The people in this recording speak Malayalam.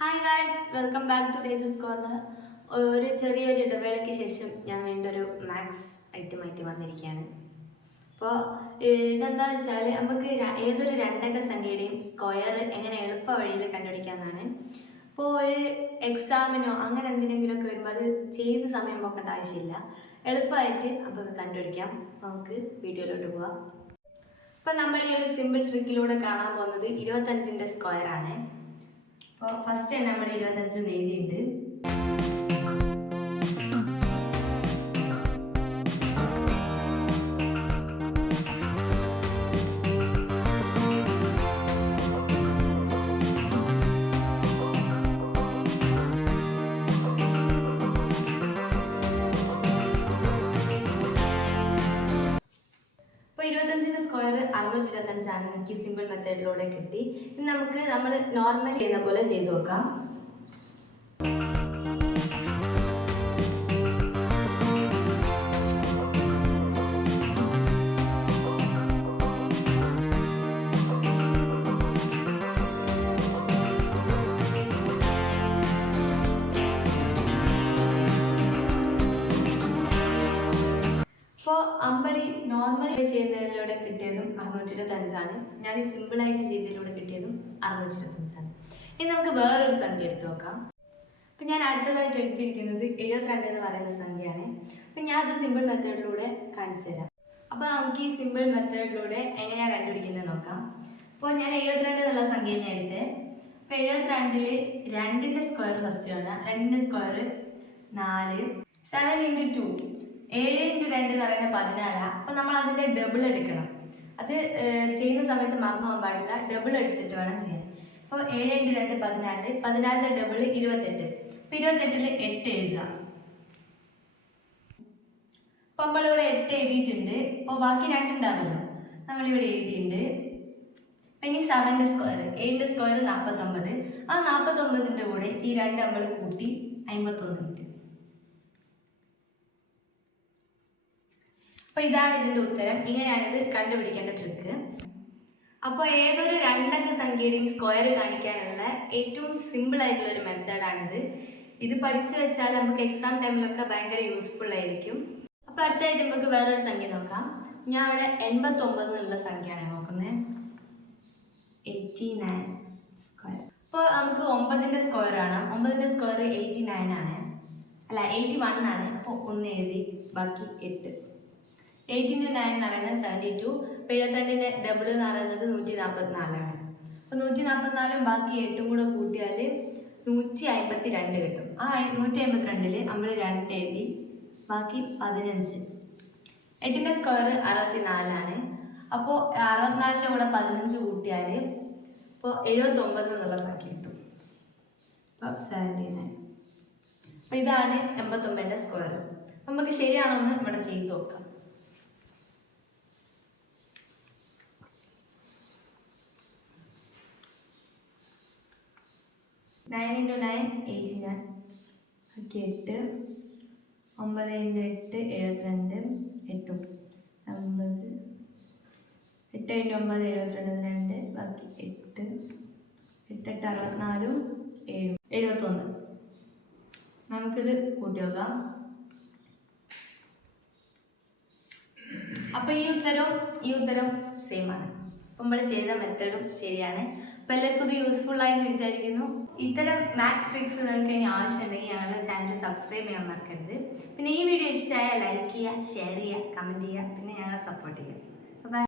Hi guys welcome back to Tejas corner ഒരു ചെറിയൊരു ഇടവേളയ്ക്ക് ശേഷം ഞാൻ വീണ്ടും ഒരു മാത്സ് ഐറ്റമായിട്ട് വന്നിരിക്കുകയാണ്. അപ്പോൾ ഇതെന്താണെന്ന് വെച്ചാൽ നമുക്ക് ഏതൊരു രണ്ടംഗ സംഖ്യയുടെയും സ്ക്വയർ എങ്ങനെ എളുപ്പ വഴിയിൽ കണ്ടുപിടിക്കാമെന്നാണ്. അപ്പോൾ ഒരു എക്സാമിനോ അങ്ങനെ എന്തിനെങ്കിലുമൊക്കെ വരുമ്പോൾ അത് ചെയ്ത് സമയം പോക്കേണ്ട ആവശ്യമില്ല. എളുപ്പമായിട്ട് അത് കണ്ടുപിടിക്കാം. നമുക്ക് വീഡിയോയിലോട്ട് പോവാം. അപ്പോൾ നമ്മൾ ഈ ഒരു സിമ്പിൾ ട്രിക്കിലൂടെ കാണാൻ പോകുന്നത് ഇരുപത്തഞ്ചിന്റെ സ്ക്വയർ ആണ്. അപ്പോൾ ഫസ്റ്റ് നമ്മൾ ഇരുപത്തഞ്ച് എഴുതിയിട്ടുണ്ട് സ്ക്വയർ അറുന്നൂറ്റി ഇരുപത്തഞ്ചാണ്. എനിക്ക് സിമ്പിൾ മെത്തേഡിലൂടെ കിട്ടി. ഇനി നമുക്ക് നമ്മൾ നോർമൽ ചെയ്യുന്ന പോലെ ചെയ്തു നോക്കാം. നോർമലി ചെയ്യുന്നതിലൂടെ കിട്ടിയതും അറുന്നൂറ്റി ഇരുപത്തഞ്ചാണ് ഞാൻ ഈ സിമ്പിളായിട്ട് ചെയ്തതിലൂടെ കിട്ടിയതും അറുന്നൂറ്റി ഇരുപത്തഞ്ചാണ് ഇനി നമുക്ക് വേറൊരു സംഖ്യ എടുത്ത് നോക്കാം. അപ്പം ഞാൻ അടുത്തതായിട്ട് എടുത്തിരിക്കുന്നത് എഴുപത്തിരണ്ട് എന്ന് പറയുന്ന സംഖ്യയാണ്. അപ്പം ഞാൻ അത് സിമ്പിൾ മെത്തേഡിലൂടെ കാണിച്ചു തരാം. അപ്പോൾ നമുക്ക് ഈ സിമ്പിൾ മെത്തേഡിലൂടെ എങ്ങനെയാണ് കണ്ടുപിടിക്കുന്നത് നോക്കാം. അപ്പോൾ ഞാൻ എഴുപത്തിരണ്ട് എന്നുള്ള സംഖ്യ ഞാൻ എടുത്ത്. അപ്പോൾ എഴുപത്തിരണ്ടിൽ രണ്ടിന്റെ സ്ക്വയർ ഫസ്റ്റ് ആണ്. രണ്ടിന്റെ സ്ക്വയർ നാല്. സെവൻ ഇന്റു ടു ഏഴ് ഇന്റു രണ്ട് എന്ന് പറയുന്നത് പതിനാലാണ് അപ്പം നമ്മൾ അതിന്റെ ഡബിൾ എടുക്കണം. അത് ചെയ്യുന്ന സമയത്ത് മറന്നു പോകാൻ പാടില്ല. ഡബിൾ എടുത്തിട്ട് വേണം ചെയ്യാൻ. അപ്പോൾ ഏഴ് ഇന്റു രണ്ട് പതിനാല്. പതിനാലിന്റെ ഡബിൾ ഇരുപത്തെട്ട്. അപ്പം ഇരുപത്തെട്ടിൽ എട്ട് എഴുതുക. അപ്പം നമ്മളിവിടെ എട്ട് എഴുതിയിട്ടുണ്ട്. അപ്പോൾ ബാക്കി രണ്ടുണ്ടാവല്ലോ നമ്മളിവിടെ എഴുതിയിട്ടുണ്ട്. അപ്പം ഇനി സെവന്റെ സ്ക്വയർ ഏഴിന്റെ സ്ക്വയർ നാൽപ്പത്തൊമ്പത് ആ നാൽപ്പത്തൊമ്പതിന്റെ കൂടെ ഈ രണ്ട് നമ്മൾ കൂട്ടി അമ്പത്തൊന്ന് കിട്ടും അപ്പോൾ ഇതാണ് ഇതിന്റെ ഉത്തരം. ഇങ്ങനെയാണ് ഇത് കണ്ടുപിടിക്കേണ്ട ട്രിക്ക് അപ്പോൾ ഏതൊരു രണ്ടക്ക സംഖ്യയുടെയും സ്ക്വയർ കാണിക്കാനുള്ള ഏറ്റവും സിമ്പിൾ ആയിട്ടുള്ള ഒരു മെത്തേഡാണിത് ഇത് പഠിച്ചു വെച്ചാൽ നമുക്ക് എക്സാം ടൈമിലൊക്കെ ഭയങ്കര യൂസ്ഫുൾ ആയിരിക്കും. അപ്പോൾ അടുത്തായിട്ട് നമുക്ക് വേറൊരു സംഖ്യ നോക്കാം. ഞാൻ അവിടെ എൺപത്തൊമ്പത് എന്നുള്ള സംഖ്യയാണ് നോക്കുന്നത്. എയ്റ്റി നയൻ സ്ക്വയർ അപ്പോൾ നമുക്ക് ഒമ്പതിന്റെ സ്ക്വയർ ആണ് ഒമ്പതിന്റെ സ്ക്വയർ എയ്റ്റി നയൻ ആണ്. അല്ല എയ്റ്റി വൺ ആണ്. അപ്പോൾ ഒന്ന് എഴുതി ബാക്കി എട്ട്. എയ്റ്റ് ഇന്റു നയൻ എന്ന് പറയുന്നത് സെവന്റി ടു അപ്പോൾ എഴുപത്തിരണ്ടിന്റെ ഡബിൾ എന്ന് പറയുന്നത് നൂറ്റി നാൽപ്പത്തിനാലാണ് അപ്പോൾ നൂറ്റി നാൽപ്പത്തിനാലും ബാക്കി എട്ടും കൂടെ കൂട്ടിയാൽ നൂറ്റി അമ്പത്തി രണ്ട് കിട്ടും. ആ നൂറ്റി അമ്പത്തി രണ്ടിൽ നമ്മൾ രണ്ട് എഴുതി ബാക്കി പതിനഞ്ച്. എട്ടിന്റെ സ്ക്വയർ അറുപത്തി നാലാണ് അപ്പോൾ അറുപത്തിനാലിന്റെ കൂടെ പതിനഞ്ച് കൂട്ടിയാൽ ഇപ്പോൾ എഴുപത്തൊമ്പത് എന്നുള്ള സംഖ്യ കിട്ടും. അപ്പോൾ സെവന്റി നയൻ അപ്പോൾ ഇതാണ് എൺപത്തൊമ്പതിന്റെ സ്ക്വയർ നമുക്ക് ശരിയാണോ എന്ന് ഇവിടെ ചെയ്ത് നോക്കാം. Nine into nine eighty nine okay എട്ട്. ഒമ്പത് ഇന്റു എട്ട് എഴുപത്തിരണ്ട് എട്ടും. ഒമ്പത് എട്ട് ഇന്റു ഒമ്പത് എഴുപത്തിരണ്ട് രണ്ട്. ബാക്കി എട്ട്. എട്ടെട്ട് അറുപത്തിനാലും ഏഴും. എഴുപത്തൊന്ന്. നമുക്കിത് കൂട്ടി നോക്കാം. അപ്പോൾ ഈ ഉത്തരവും ഈ ഉത്തരവും സെയിം ആണ്. നമ്മൾ ചെയ്ത മെത്തേഡും ശരിയാണ്. അപ്പോൾ എല്ലാവർക്കും ഇത് യൂസ്ഫുൾ ആയെന്ന് വിചാരിക്കുന്നു. ഇത്തരം മാത്സ് ട്രിക്സ് നിങ്ങൾക്ക് ഇനി ആവശ്യമുണ്ടെങ്കിൽ ഞങ്ങളുടെ ചാനൽ സബ്സ്ക്രൈബ് ചെയ്യാൻ മറക്കരുത്. പിന്നെ ഈ വീഡിയോ ഇഷ്ടമായാൽ ലൈക്ക് ചെയ്യുക ഷെയർ ചെയ്യുക കമന്റ് ചെയ്യുക പിന്നെ ഞങ്ങളെ സപ്പോർട്ട് ചെയ്യുക.